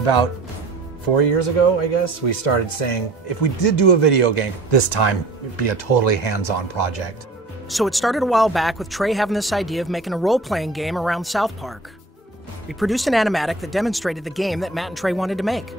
About 4 years ago, I guess, we started saying, if we did do a video game, this time it'd be a totally hands-on project. So it started a while back with Trey having this idea of making a role-playing game around South Park. We produced an animatic that demonstrated the game that Matt and Trey wanted to make.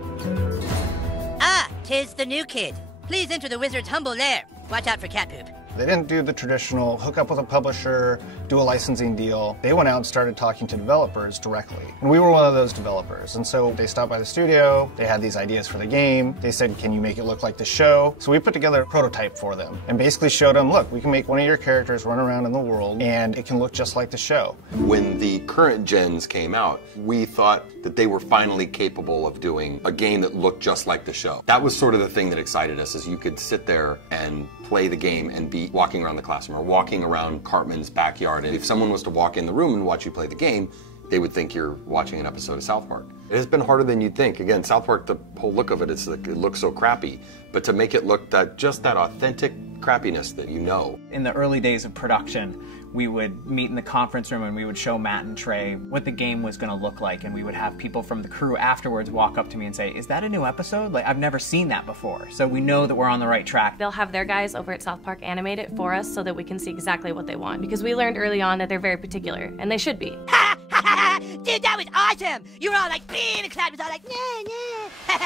Ah, 'tis the new kid. Please enter the wizard's humble lair. Watch out for cat poop. They didn't do the traditional hook up with a publisher, do a licensing deal. They went out and started talking to developers directly. And we were one of those developers. And so they stopped by the studio, they had these ideas for the game. They said, can you make it look like the show? So we put together a prototype for them and basically showed them, look, we can make one of your characters run around in the world and it can look just like the show. When the current gens came out, we thought that they were finally capable of doing a game that looked just like the show. That was sort of the thing that excited us, is you could sit there and play the game and be walking around the classroom or walking around Cartman's backyard. And if someone was to walk in the room and watch you play the game, they would think you're watching an episode of South Park. It has been harder than you'd think. Again, South Park, the whole look of it is like, it looks so crappy. But to make it look just that authentic crappiness that you know. In the early days of production, we would meet in the conference room and we would show Matt and Trey what the game was going to look like, and we would have people from the crew afterwards walk up to me and say, is that a new episode? Like, I've never seen that before. So we know that we're on the right track. They'll have their guys over at South Park animate it for us so that we can see exactly what they want, because we learned early on that they're very particular, and they should be. Ha ha ha! Dude, that was awesome! You were all like, and the crowd was all like, nah.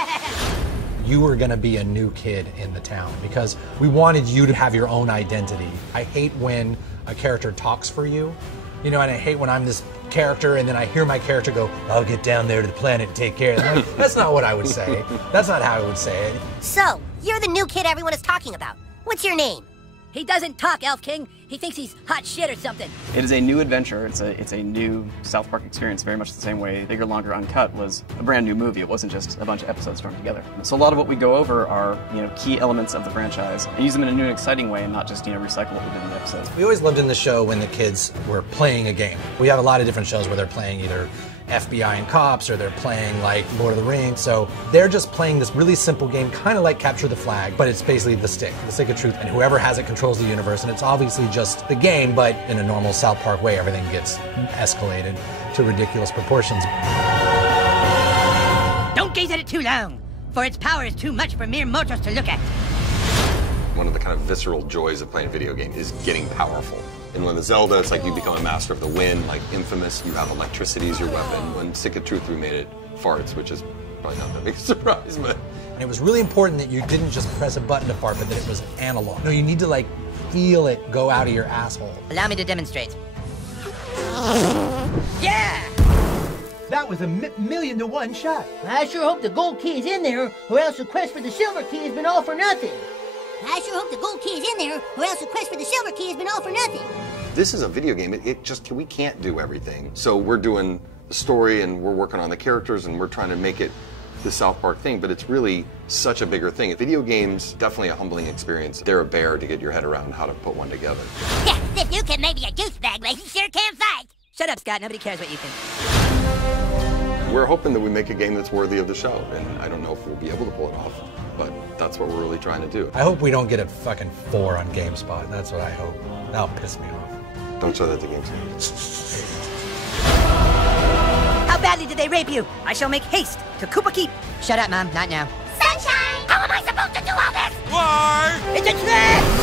You were gonna be a new kid in the town because we wanted you to have your own identity. I hate when a character talks for you, you know, and I hate when I'm this character and then I hear my character go, I'll get down there to the planet and take care of them. Like, that's not what I would say. That's not how I would say it. So, you're the new kid everyone is talking about. What's your name? He doesn't talk, Elf King. He thinks he's hot shit or something. It is a new adventure. It's a new South Park experience, very much the same way Bigger, Longer, Uncut was a brand new movie. It wasn't just a bunch of episodes thrown together. So a lot of what we go over are, key elements of the franchise and use them in a new and exciting way and not just, recycle what we did in the episodes. We always loved in the show when the kids were playing a game. We have a lot of different shows where they're playing either FBI and cops, or they're playing like Lord of the Rings. So they're just playing this really simple game, kind of like Capture the Flag, but it's basically the stick of truth, and whoever has it controls the universe, and it's obviously just the game, but in a normal South Park way, everything gets escalated to ridiculous proportions. Don't gaze at it too long, for its power is too much for mere mortals to look at. One of the kind of visceral joys of playing a video game is getting powerful. And when the Zelda, it's like you become a master of the wind, like Infamous, you have electricity as your weapon. When Stick of Truth, we made it farts, which is probably not that big a surprise, but... And it was really important that you didn't just press a button to fart, but that it was analog. No, you need to like feel it go out of your asshole. Allow me to demonstrate. Yeah! That was a million to one shot. I sure hope the gold key is in there, or else the quest for the silver key has been all for nothing. I sure hope the gold key is in there, or else the quest for the silver key has been all for nothing. This is a video game. We can't do everything. So we're doing the story and we're working on the characters and we're trying to make it the South Park thing, but it's really such a bigger thing. Video games, definitely a humbling experience. They're a bear to get your head around how to put one together. Yeah, if you can maybe a douchebag, but he sure can fight. Shut up, Scott. Nobody cares what you think. We're hoping that we make a game that's worthy of the show, and I don't know if we'll be able to pull it off, but that's what we're really trying to do. I hope we don't get a fucking 4 on GameSpot. That's what I hope. That'll piss me off. Don't show that to GameSpot. How badly did they rape you? I shall make haste to Koopa Keep. Shut up, Mom. Not now. Sunshine! How am I supposed to do all this? Why? It's a trap!